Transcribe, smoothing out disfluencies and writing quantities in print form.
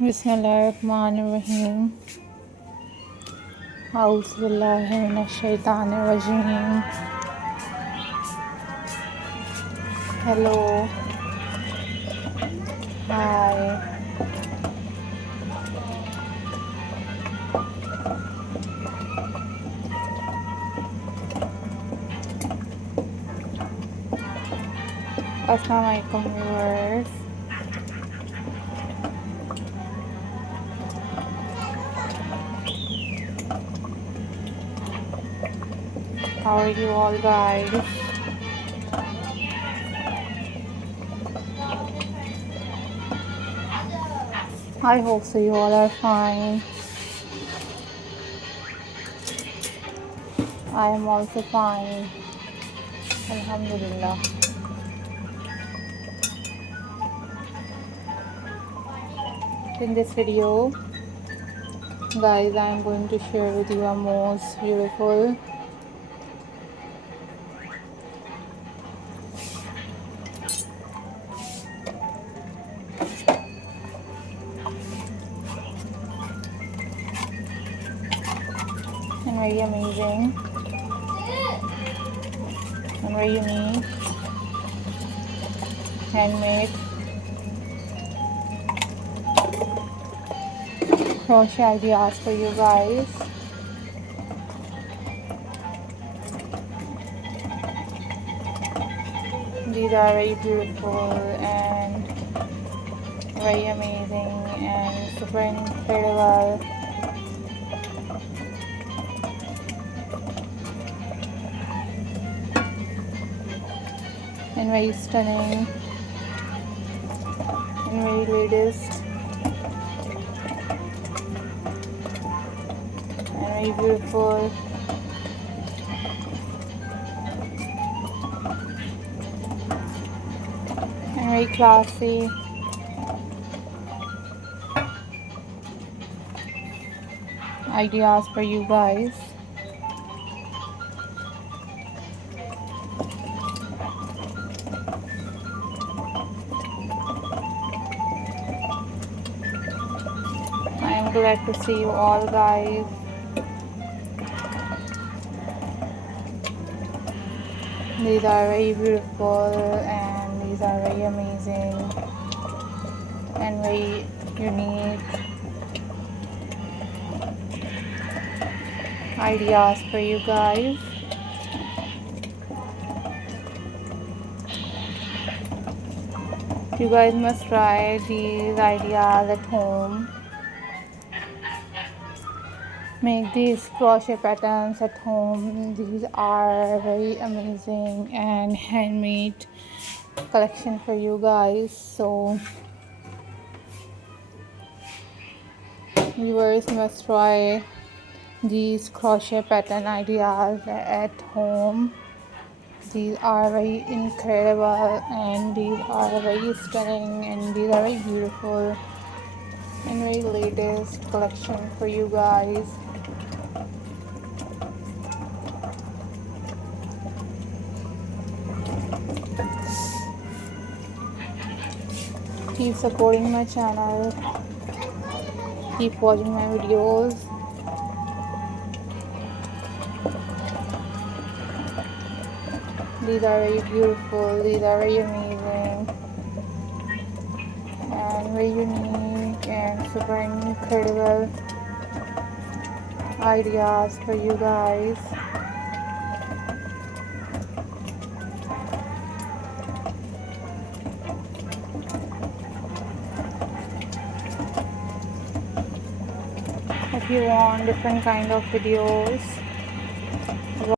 बिस्मिल्लाहिर्रहमानिर्रहीम। औज़ुबिल्लाहि मिनश्शैतानिर्रजीम। हेलो, हाय। अस्सलाम वालेकुम viewers. How are you all guys? I hope so you all are fine. I am also fine. Alhamdulillah. In this video, guys, I am going to share with you a most beautiful and very amazing and very unique handmade crochet ideas for you guys. These are very beautiful and very amazing and super incredible. And very stunning and very latest and very beautiful and very classy ideas for you guys. I am glad to see you all guys. These are very beautiful and these are very amazing and very unique ideas for you guys. You guys must try these ideas at home. Make these crochet patterns at home. These are very amazing and handmade collection for you guys. So viewers must try these crochet pattern ideas at home. These are very incredible and these are very stunning and these are very beautiful and very latest collection for you guys. Keep supporting my channel, keep watching my videos. These are very beautiful, these are very amazing and very unique and super incredible ideas for you guys. If you want different kind of videos,